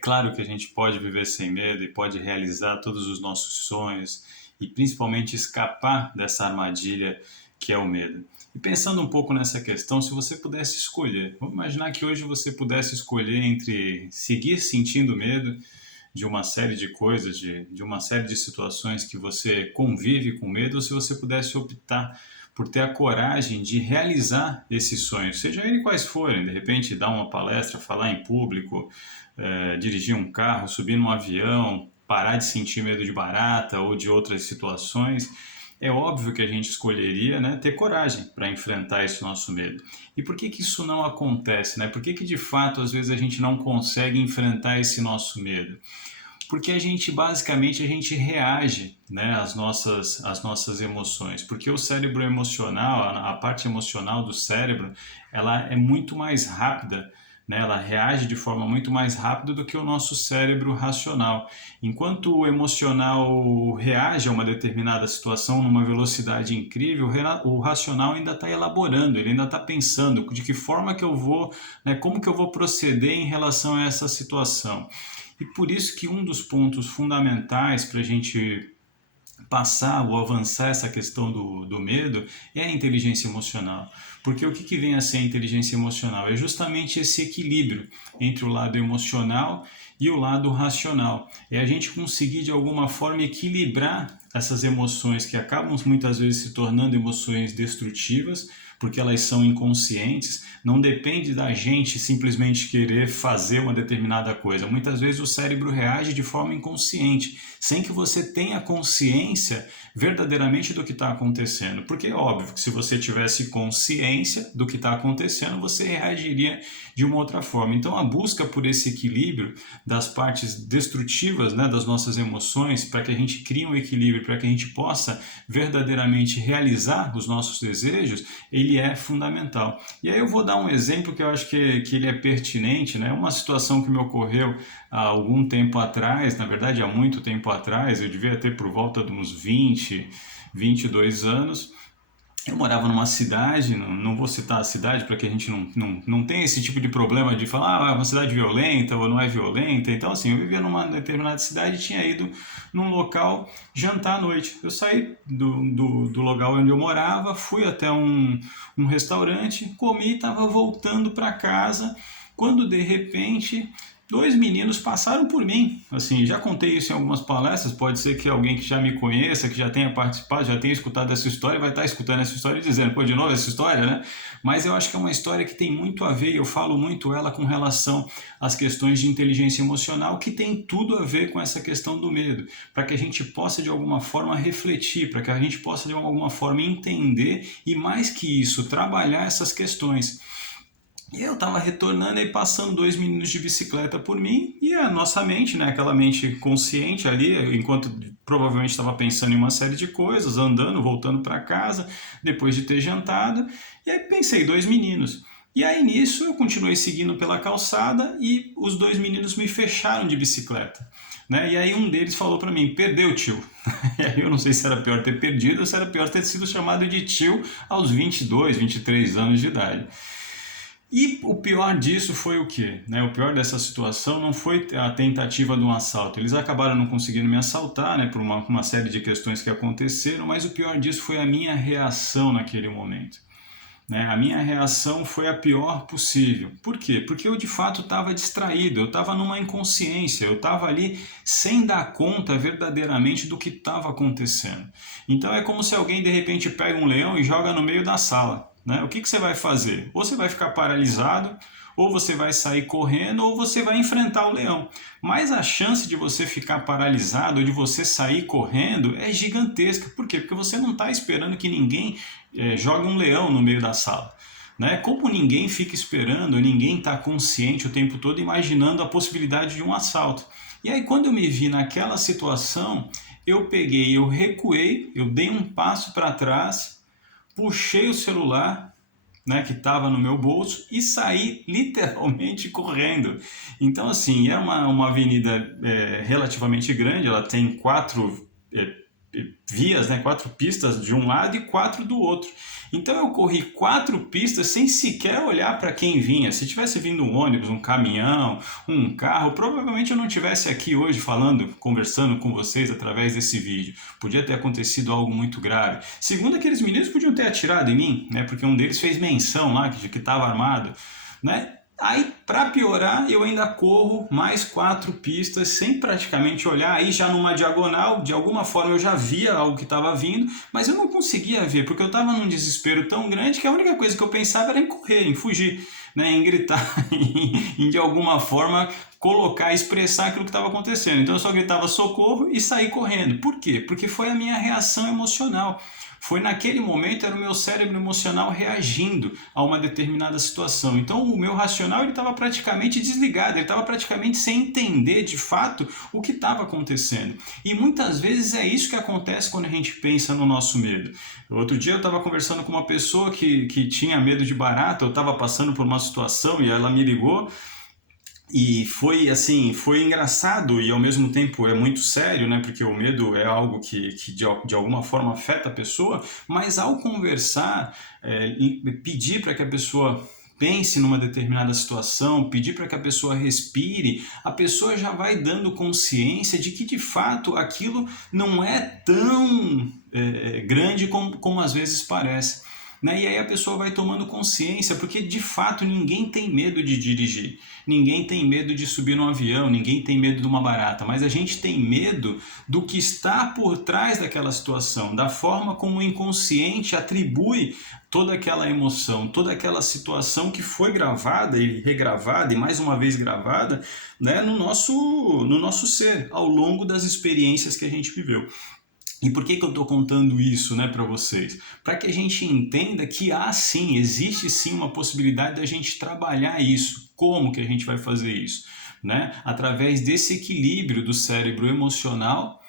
claro que a gente pode viver sem medo e pode realizar todos os nossos sonhos e principalmente escapar dessa armadilha que é o medo. E pensando um pouco nessa questão, se você pudesse escolher, vamos imaginar que hoje você pudesse escolher entre seguir sentindo medo de uma série de coisas, de uma série de situações que você convive com medo, ou se você pudesse optar por ter a coragem de realizar esses sonhos, seja ele quais forem, de repente dar uma palestra, falar em público, dirigir um carro, subir num avião, parar de sentir medo de barata ou de outras situações. É óbvio que a gente escolheria, né, ter coragem para enfrentar esse nosso medo. E por que que isso não acontece, né? Por que que de fato às vezes a gente não consegue enfrentar esse nosso medo? Porque a gente basicamente a gente reage, né, às nossas emoções, porque o cérebro emocional, a parte emocional do cérebro, ela é muito mais rápida, né, ela reage de forma muito mais rápida do que o nosso cérebro racional. Enquanto o emocional reage a uma determinada situação numa velocidade incrível, o racional ainda está elaborando, ele ainda está pensando de que forma que eu vou, né, como que eu vou proceder em relação a essa situação. E por isso que um dos pontos fundamentais para a gente passar ou avançar essa questão do medo é a inteligência emocional. Porque o que vem a ser a inteligência emocional? É justamente esse equilíbrio entre o lado emocional e o lado racional. É a gente conseguir de alguma forma equilibrar essas emoções que acabam muitas vezes se tornando emoções destrutivas, porque elas são inconscientes, não depende da gente simplesmente querer fazer uma determinada coisa. Muitas vezes o cérebro reage de forma inconsciente, sem que você tenha consciência verdadeiramente do que está acontecendo. Porque é óbvio que se você tivesse consciência do que está acontecendo, você reagiria de uma outra forma. Então a busca por esse equilíbrio das partes destrutivas, né, das nossas emoções, para que a gente crie um equilíbrio, para que a gente possa verdadeiramente realizar os nossos desejos, ele é fundamental. E aí eu vou dar um exemplo que eu acho que ele é pertinente, né? Uma situação que me ocorreu há algum tempo atrás, na verdade há muito tempo atrás, eu devia ter por volta de uns 22 anos. Eu morava numa cidade, não vou citar a cidade para que a gente não tenha esse tipo de problema de falar é uma cidade violenta ou não é violenta. Então, assim, eu vivia numa determinada cidade e tinha ido num local jantar à noite. Eu saí do local onde eu morava, fui até um restaurante, comi e estava voltando para casa, quando de repente dois meninos passaram por mim. Assim, já contei isso em algumas palestras, pode ser que alguém que já me conheça, que já tenha participado, já tenha escutado essa história, vai estar escutando essa história e dizendo, pô, de novo essa história, né? Mas eu acho que é uma história que tem muito a ver, eu falo muito ela com relação às questões de inteligência emocional, que tem tudo a ver com essa questão do medo, para que a gente possa de alguma forma refletir, para que a gente possa de alguma forma entender e mais que isso, trabalhar essas questões. E eu estava retornando e passando dois meninos de bicicleta por mim e a nossa mente, né, aquela mente consciente ali, enquanto provavelmente estava pensando em uma série de coisas, andando, voltando para casa, depois de ter jantado, e aí pensei, dois meninos. E aí nisso eu continuei seguindo pela calçada e os dois meninos me fecharam de bicicleta. Né? E aí um deles falou para mim, perdeu tio. E aí eu não sei se era pior ter perdido ou se era pior ter sido chamado de tio aos 22, 23 anos de idade. E o pior disso foi o quê? Né? O pior dessa situação não foi a tentativa de um assalto. Eles acabaram não conseguindo me assaltar, né, por uma série de questões que aconteceram, mas o pior disso foi a minha reação naquele momento. Né? A minha reação foi a pior possível. Por quê? Porque eu de fato estava distraído, eu estava numa inconsciência, eu estava ali sem dar conta verdadeiramente do que estava acontecendo. Então é como se alguém de repente pega um leão e joga no meio da sala. Né? O que você vai fazer? Ou você vai ficar paralisado, ou você vai sair correndo, ou você vai enfrentar o leão. Mas a chance de você ficar paralisado, ou de você sair correndo, é gigantesca. Por quê? Porque você não está esperando que ninguém jogue um leão no meio da sala. Né? Como ninguém fica esperando, ninguém está consciente o tempo todo imaginando a possibilidade de um assalto. E aí quando eu me vi naquela situação, eu peguei, eu recuei, eu dei um passo para trás, puxei o celular, né, que estava no meu bolso e saí literalmente correndo. Então, assim, é uma avenida relativamente grande, ela tem quatro vias, né, 4 pistas de um lado e 4 do outro. Então eu corri 4 pistas sem sequer olhar para quem vinha. Se tivesse vindo um ônibus, um caminhão, um carro, provavelmente eu não estivesse aqui hoje falando, conversando com vocês através desse vídeo. Podia ter acontecido algo muito grave. Segundo, aqueles meninos podiam ter atirado em mim, né, porque um deles fez menção lá de que estava armado, né? Aí, para piorar, eu ainda corro mais 4 pistas sem praticamente olhar. Aí já numa diagonal, de alguma forma eu já via algo que estava vindo, mas eu não conseguia ver, porque eu estava num desespero tão grande que a única coisa que eu pensava era em correr, em fugir, né? Em gritar, em de alguma forma colocar, expressar aquilo que estava acontecendo. Então eu só gritava socorro e saí correndo. Por quê? Porque foi a minha reação emocional. Foi naquele momento, era o meu cérebro emocional reagindo a uma determinada situação. Então o meu racional estava praticamente desligado, ele estava praticamente sem entender de fato o que estava acontecendo. E muitas vezes é isso que acontece quando a gente pensa no nosso medo. Outro dia eu estava conversando com uma pessoa que tinha medo de barata, eu estava passando por uma situação e ela me ligou. E foi assim, foi engraçado e ao mesmo tempo é muito sério, né? Porque o medo é algo que de alguma forma afeta a pessoa, mas ao conversar, pedir para que a pessoa pense numa determinada situação, pedir para que a pessoa respire, a pessoa já vai dando consciência de que de fato aquilo não é tão grande como às vezes parece. Né? E aí a pessoa vai tomando consciência, porque de fato ninguém tem medo de dirigir, ninguém tem medo de subir num avião, ninguém tem medo de uma barata, mas a gente tem medo do que está por trás daquela situação, da forma como o inconsciente atribui toda aquela emoção, toda aquela situação que foi gravada e regravada e mais uma vez gravada, né, no nosso ser, ao longo das experiências que a gente viveu. E por que eu estou contando isso, né, para vocês? Para que a gente entenda que existe sim uma possibilidade da gente trabalhar isso. Como que a gente vai fazer isso? Né? Através desse equilíbrio do cérebro emocional,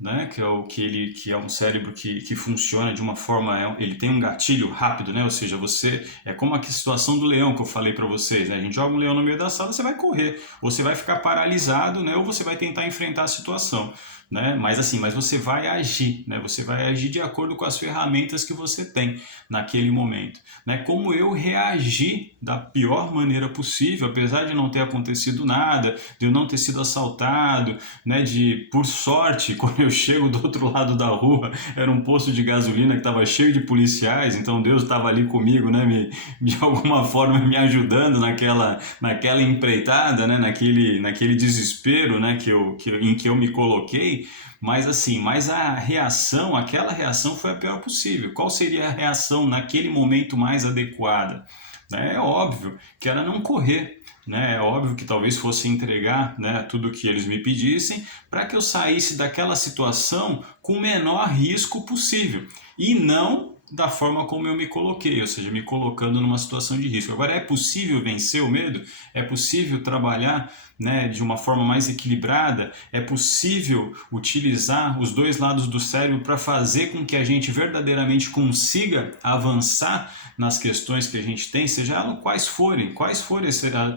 né, que é um cérebro que funciona de uma forma, ele tem um gatilho rápido, né, ou seja, você é como a situação do leão que eu falei para vocês, né, a gente joga um leão no meio da sala, você vai correr, ou você vai ficar paralisado, né, ou você vai tentar enfrentar a situação, né, mas você vai agir, né, você vai agir de acordo com as ferramentas que você tem naquele momento, né, como eu reagi da pior maneira possível, apesar de não ter acontecido nada, de eu não ter sido assaltado, né, por sorte, quando eu chego do outro lado da rua, era um posto de gasolina que estava cheio de policiais, então Deus estava ali comigo, né, de alguma forma me ajudando naquela empreitada, né, naquele desespero, né, em que eu me coloquei. Mas aquela reação foi a pior possível. Qual seria a reação naquele momento mais adequada? É óbvio que era não correr, né? É óbvio que talvez fosse entregar, né, tudo o que eles me pedissem para que eu saísse daquela situação com o menor risco possível e não da forma como eu me coloquei, ou seja, me colocando numa situação de risco. Agora, é possível vencer o medo? É possível trabalhar, né, de uma forma mais equilibrada? É possível utilizar os dois lados do cérebro para fazer com que a gente verdadeiramente consiga avançar nas questões que a gente tem, seja elas quais forem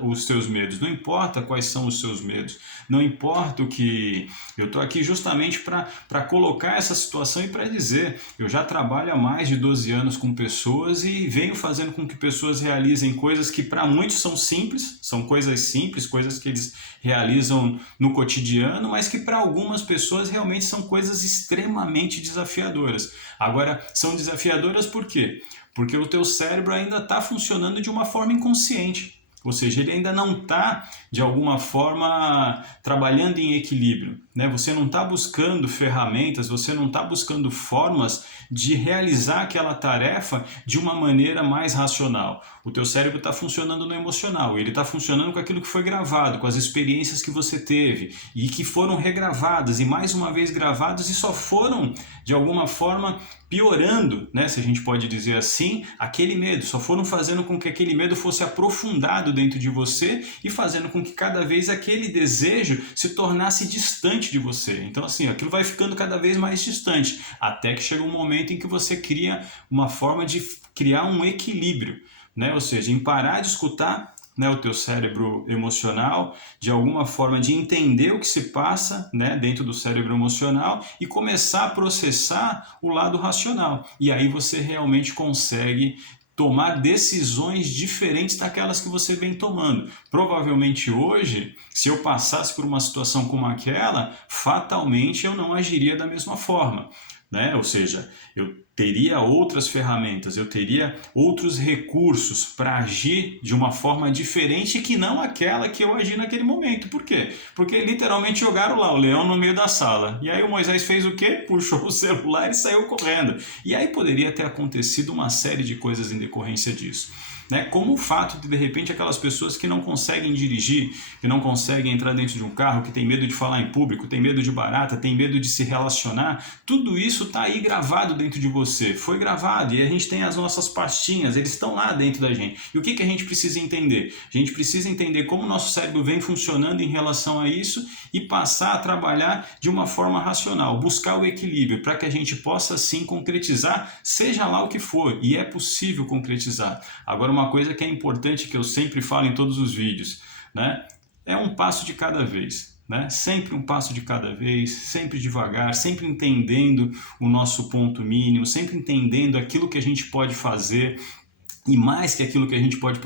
os seus medos, não importa quais são os seus medos, não importa o que... Eu estou aqui justamente para colocar essa situação e para dizer, eu já trabalho há mais de 12 anos com pessoas e venho fazendo com que pessoas realizem coisas que para muitos são simples, são coisas simples, coisas que eles realizam no cotidiano, mas que para algumas pessoas realmente são coisas extremamente desafiadoras. Agora, são desafiadoras por quê? Porque o teu cérebro ainda está funcionando de uma forma inconsciente. Ou seja, ele ainda não está, de alguma forma, trabalhando em equilíbrio, né? Você não está buscando ferramentas, você não está buscando formas de realizar aquela tarefa de uma maneira mais racional. O teu cérebro está funcionando no emocional, ele está funcionando com aquilo que foi gravado, com as experiências que você teve e que foram regravadas e mais uma vez gravadas e só foram, de alguma forma, piorando, né, se a gente pode dizer assim, aquele medo, só foram fazendo com que aquele medo fosse aprofundado dentro de você e fazendo com que cada vez aquele desejo se tornasse distante de você. Então assim, aquilo vai ficando cada vez mais distante, até que chega um momento em que você cria uma forma de criar um equilíbrio, né? Ou seja, em parar de escutar né, o teu cérebro emocional, de alguma forma de entender o que se passa, né, dentro do cérebro emocional e começar a processar o lado racional. E aí você realmente consegue tomar decisões diferentes daquelas que você vem tomando. Provavelmente hoje, se eu passasse por uma situação como aquela, fatalmente eu não agiria da mesma forma, né? Ou seja, eu teria outras ferramentas, eu teria outros recursos para agir de uma forma diferente que não aquela que eu agi naquele momento. Por quê? Porque literalmente jogaram lá o leão no meio da sala. E aí o Moisés fez o quê? Puxou o celular e saiu correndo. E aí poderia ter acontecido uma série de coisas em decorrência disso. Né? Como o fato de repente aquelas pessoas que não conseguem dirigir, que não conseguem entrar dentro de um carro, que tem medo de falar em público, tem medo de barata, tem medo de se relacionar, tudo isso está aí gravado dentro de você, foi gravado e a gente tem as nossas pastinhas, eles estão lá dentro da gente. E o que a gente precisa entender? A gente precisa entender como o nosso cérebro vem funcionando em relação a isso e passar a trabalhar de uma forma racional, buscar o equilíbrio para que a gente possa sim concretizar, seja lá o que for, e é possível concretizar. Agora, uma coisa que é importante, que eu sempre falo em todos os vídeos, né? É um passo de cada vez, né? Sempre um passo de cada vez, sempre devagar, sempre entendendo o nosso ponto mínimo, sempre entendendo aquilo que a gente pode fazer e mais que aquilo que a gente pode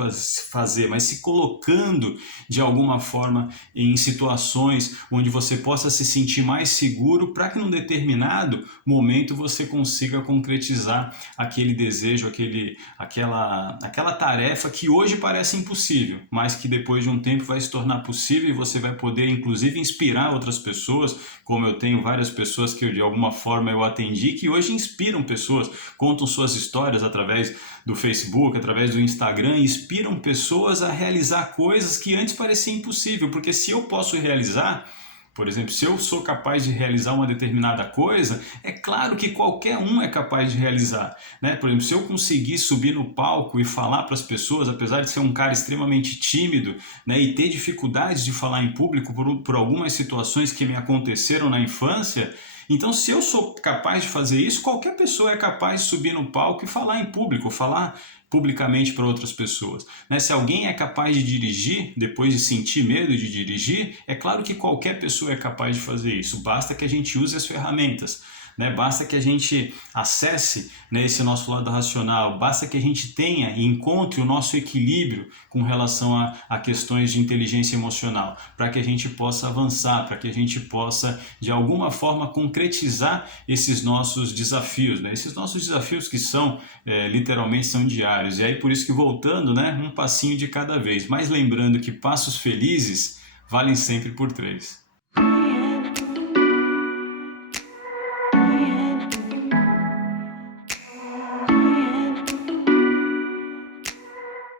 fazer, mas se colocando de alguma forma em situações onde você possa se sentir mais seguro para que num determinado momento você consiga concretizar aquele desejo, aquela tarefa que hoje parece impossível, mas que depois de um tempo vai se tornar possível e você vai poder inclusive inspirar outras pessoas, como eu tenho várias pessoas que de alguma forma eu atendi, que hoje inspiram pessoas, contam suas histórias através do Facebook, através do Instagram, inspiram pessoas a realizar coisas que antes pareciam impossível, porque se eu posso realizar, por exemplo, se eu sou capaz de realizar uma determinada coisa, é claro que qualquer um é capaz de realizar, né? Por exemplo, se eu conseguir subir no palco e falar para as pessoas, apesar de ser um cara extremamente tímido, né, e ter dificuldades de falar em público por algumas situações que me aconteceram na infância, então, se eu sou capaz de fazer isso, qualquer pessoa é capaz de subir no palco e falar em público, falar publicamente para outras pessoas. Né? Se alguém é capaz de dirigir, depois de sentir medo de dirigir, é claro que qualquer pessoa é capaz de fazer isso, basta que a gente use as ferramentas. Né? Basta que a gente acesse, né, esse nosso lado racional, basta que a gente tenha e encontre o nosso equilíbrio com relação a questões de inteligência emocional, para que a gente possa avançar, para que a gente possa, de alguma forma, concretizar esses nossos desafios, né? Esses nossos desafios que são, literalmente, são diários. E aí, por isso que voltando, né, um passinho de cada vez, mas lembrando que passos felizes valem sempre por 3.